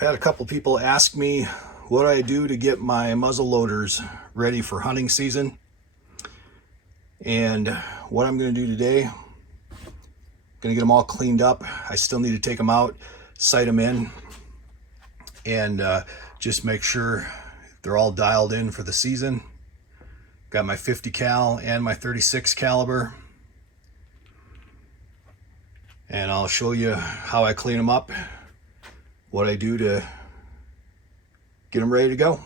I had a couple people ask me what I do to get my muzzle loaders ready for hunting season. And what I'm going to do today, I'm going to get them all cleaned up. I still need to take them out, sight them in, and just make sure they're all dialed in for the season. Got my 50 cal and my 36 caliber. And I'll show you how I clean them up, what I do to get them ready to go.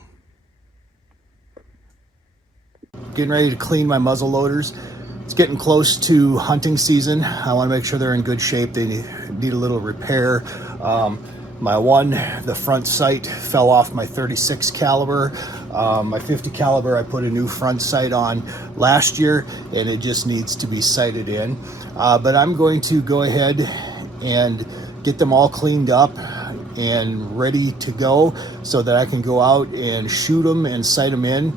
Getting ready to clean my muzzle loaders. It's getting close to hunting season. I want to make sure they're in good shape. They need a little repair. The front sight fell off my 36 caliber. My 50 caliber, I put a new front sight on last year, and it just needs to be sighted in. But I'm going to go ahead and get them all cleaned up and ready to go so that I can go out and shoot them and sight them in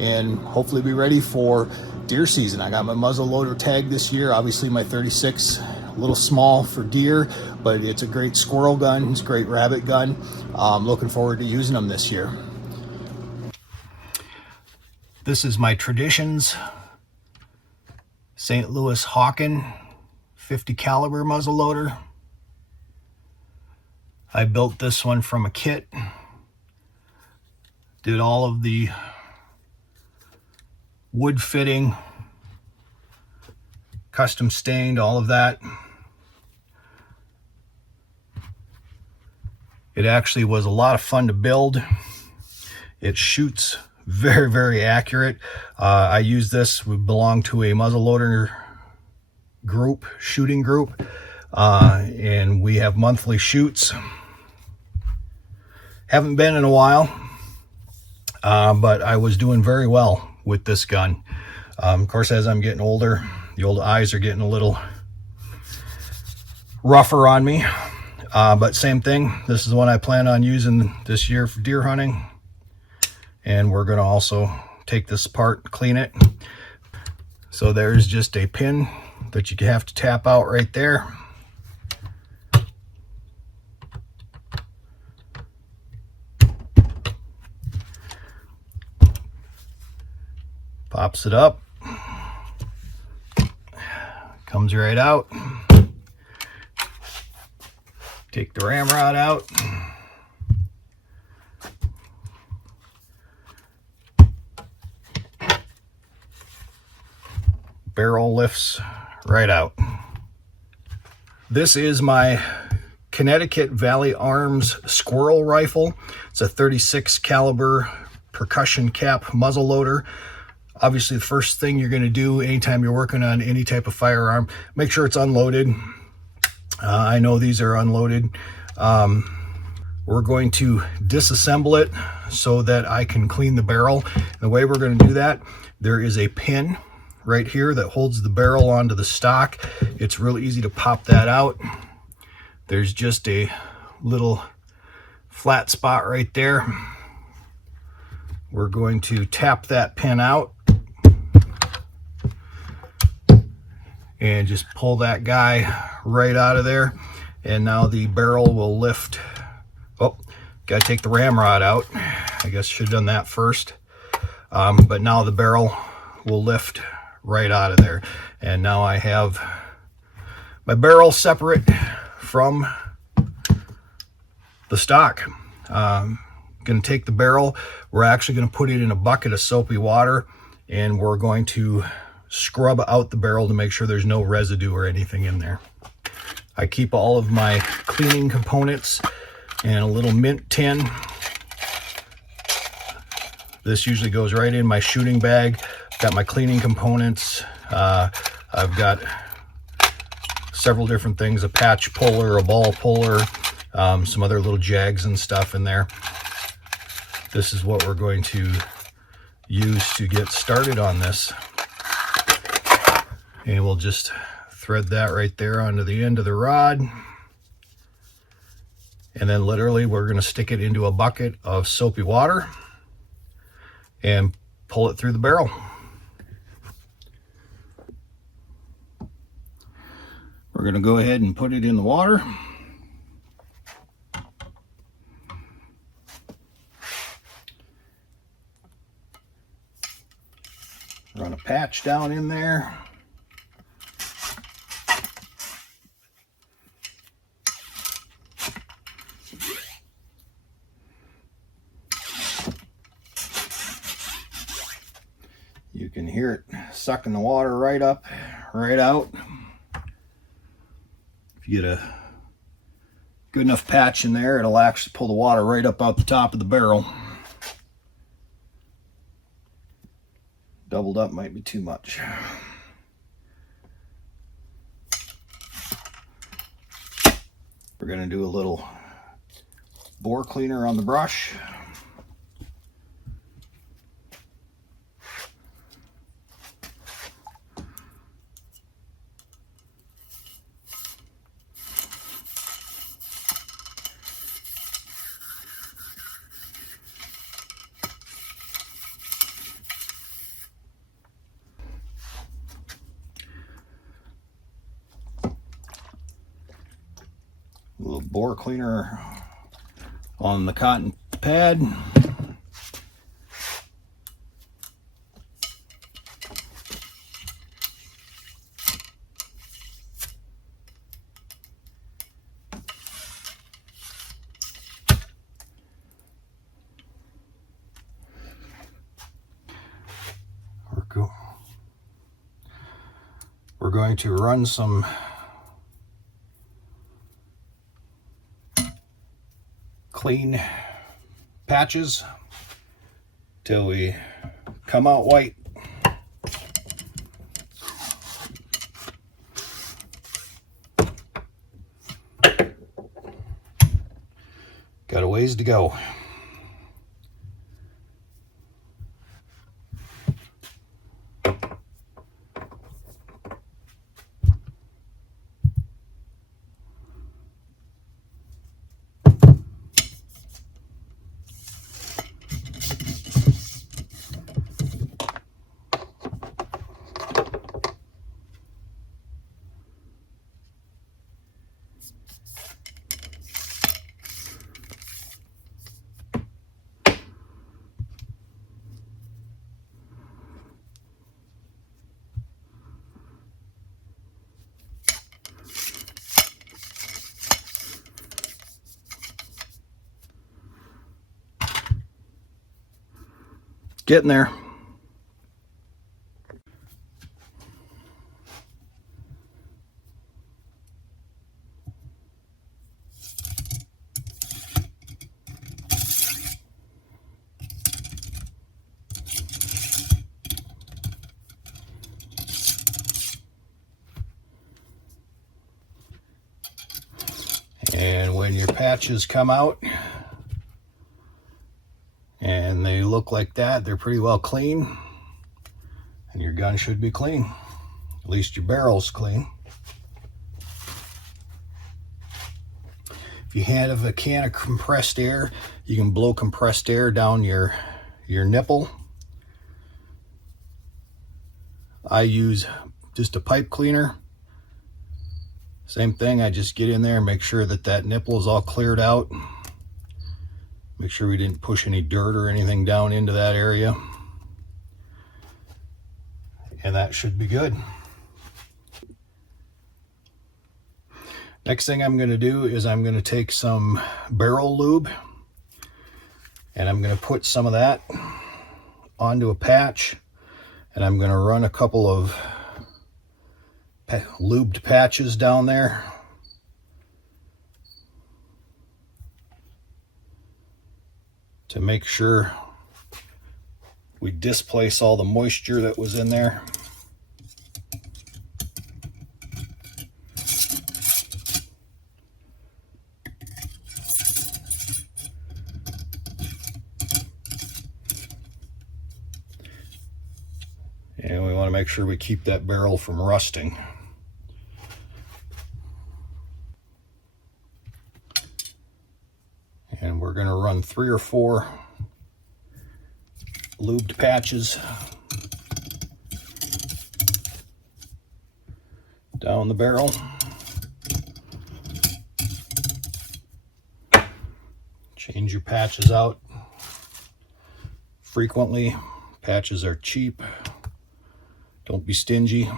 and hopefully be ready for deer season. I got my muzzle loader tag this year. Obviously my 36, a little small for deer, but it's a great squirrel gun. It's a great rabbit gun. I'm looking forward to using them this year. This is my Traditions St. Louis Hawken 50 caliber muzzle loader. I built this one from a kit. Did all of the wood fitting, custom stained, all of that. It actually was a lot of fun to build. It shoots very, very accurate. I use this. We belong to a muzzleloader group, shooting group, and we have monthly shoots. Haven't been in a while, but I was doing very well with this gun. Of course, as I'm getting older, the old eyes are getting a little rougher on me, but same thing. This is the one I plan on using this year for deer hunting, and we're going to also take this apart, clean it. So there's just a pin that you have to tap out right there. Pops it up, comes right out. Take the ramrod out. Barrel lifts right out. This is my Connecticut Valley Arms squirrel rifle. It's a 36 caliber percussion cap muzzle loader. Obviously, the first thing you're going to do anytime you're working on any type of firearm, make sure it's unloaded. I know these are unloaded. We're going to disassemble it so that I can clean the barrel. And the way we're going to do that, there is a pin right here that holds the barrel onto the stock. It's really easy to pop that out. There's just a little flat spot right there. We're going to tap that pin out and just pull that guy right out of there. And now the barrel will lift. Oh, gotta take the ramrod out. I guess should have done that first. But now the barrel will lift right out of there. And now I have my barrel separate from the stock. Going to take the barrel. We're actually going to put it in a bucket of soapy water, and we're going to scrub out the barrel to make sure there's no residue or anything in there. I keep all of my cleaning components in a little mint tin. This usually goes right in my shooting bag. Got my cleaning components. I've got several different things, a patch puller, a ball puller, some other little jags and stuff in there. This is what we're going to use to get started on this. And we'll just thread that right there onto the end of the rod. And then literally we're going to stick it into a bucket of soapy water and pull it through the barrel. We're going to go ahead and put it in the water. patch down in there. You can hear it sucking the water right up, right out. If you get a good enough patch in there, it'll actually pull the water right up out the top of the barrel. Doubled up might be too much. We're going to do a little bore cleaner on the brush. A little bore cleaner on the cotton pad. We're going to run some clean patches till we come out white. Got a ways to go. Getting there. And when your patches come out and they look like that, they're pretty well clean, and your gun should be clean. At least your barrel's clean. If you have a can of compressed air, you can blow compressed air down your nipple. I use just a pipe cleaner. Same thing, I just get in there and make sure that that nipple is all cleared out. Make sure we didn't push any dirt or anything down into that area. And that should be good. Next thing I'm going to do is I'm going to take some barrel lube and I'm going to put some of that onto a patch, and I'm going to run a couple of lubed patches down there. To make sure we displace all the moisture that was in there. And we want to make sure we keep that barrel from rusting. And we're going to run 3 or 4 lubed patches down the barrel. Change your patches out frequently. Patches are cheap. Don't be stingy.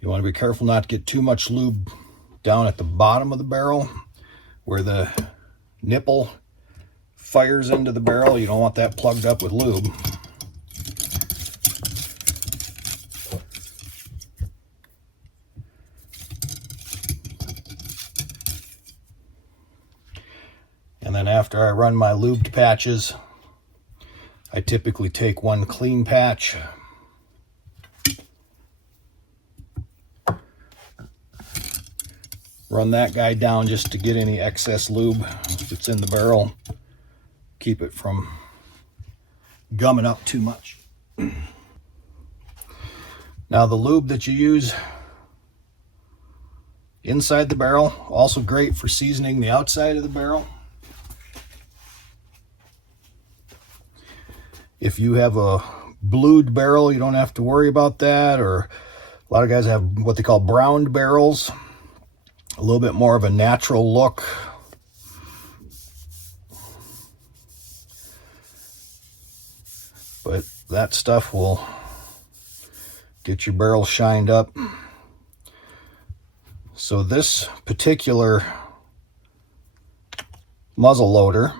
You want to be careful not to get too much lube down at the bottom of the barrel where the nipple fires into the barrel. You don't want that plugged up with lube. And then after I run my lubed patches, I typically take one clean patch, run that guy down just to get any excess lube that's in the barrel, keep it from gumming up too much. Now the lube that you use inside the barrel, also great for seasoning the outside of the barrel. If you have a blued barrel, you don't have to worry about that, or a lot of guys have what they call browned barrels, a little bit more of a natural look. But that stuff will get your barrel shined up. So this particular muzzle loader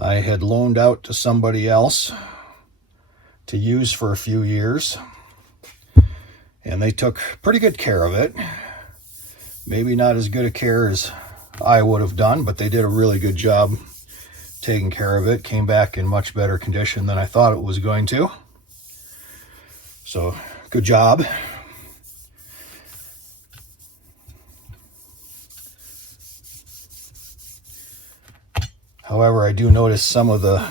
I had loaned out to somebody else to use for a few years, and they took pretty good care of it. Maybe not as good a care as I would have done, but they did a really good job taking care of it. Came back in much better condition than I thought it was going to. So good job. However, I do notice some of the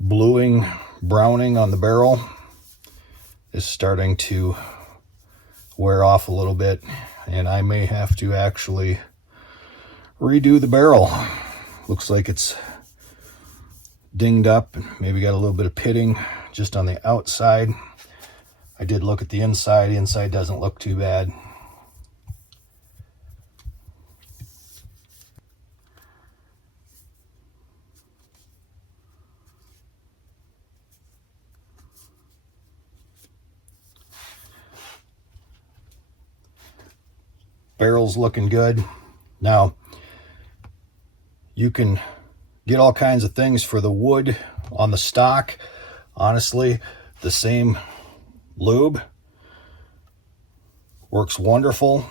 bluing, browning on the barrel is starting to wear off a little bit, and I may have to actually redo the barrel. Looks like it's dinged up, maybe got a little bit of pitting just on the outside. I did look at the inside. The inside doesn't look too bad. Barrel's looking good. Now, you can get all kinds of things for the wood on the stock. Honestly, the same lube works wonderful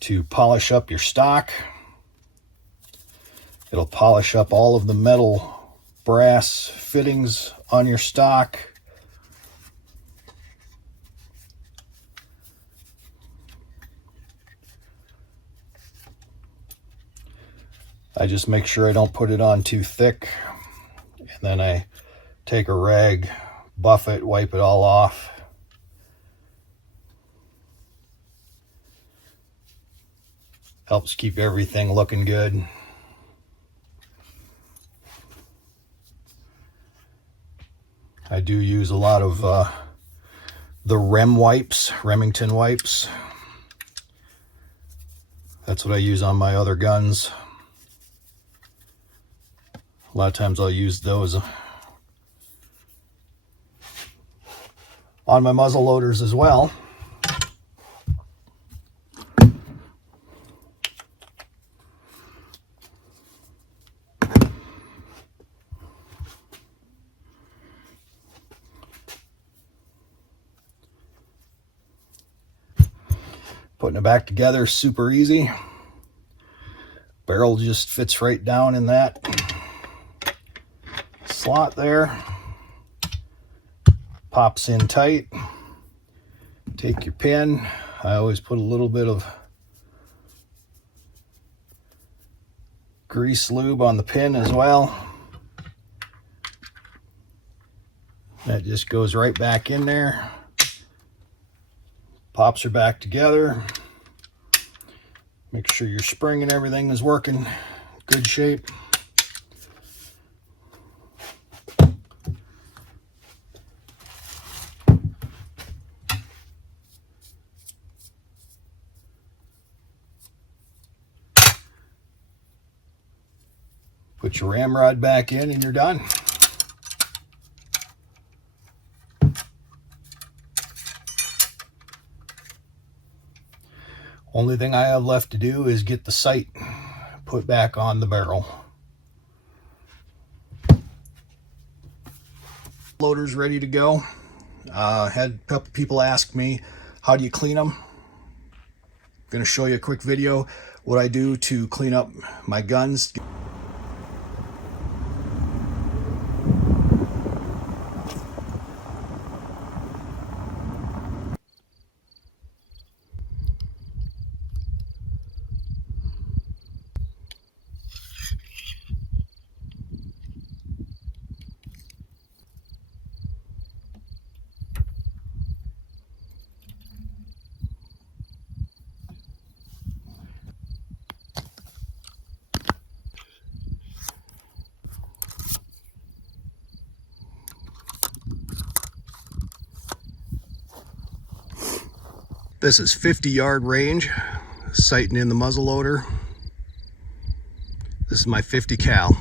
to polish up your stock. It'll polish up all of the metal brass fittings on your stock. I just make sure I don't put it on too thick, and then I take a rag, buff it, wipe it all off. Helps keep everything looking good. I do use a lot of the Remington wipes. That's what I use on my other guns. A lot of times I'll use those on my muzzle loaders as well. Putting it back together is super easy. Barrel just fits right down in that slot there. Pops in tight. Take your pin. I always put a little bit of grease lube on the pin as well. That just goes right back in there. Pops her back together. Make sure your spring and everything is working good shape. Put your ramrod back in and you're done. Only thing I have left to do is get the sight put back on the barrel. Loader's ready to go. Had a couple people ask me, how do you clean them? I'm going to show you a quick video what I do to clean up my guns. This is 50-yard range, sighting in the muzzleloader. This is my 50 cal.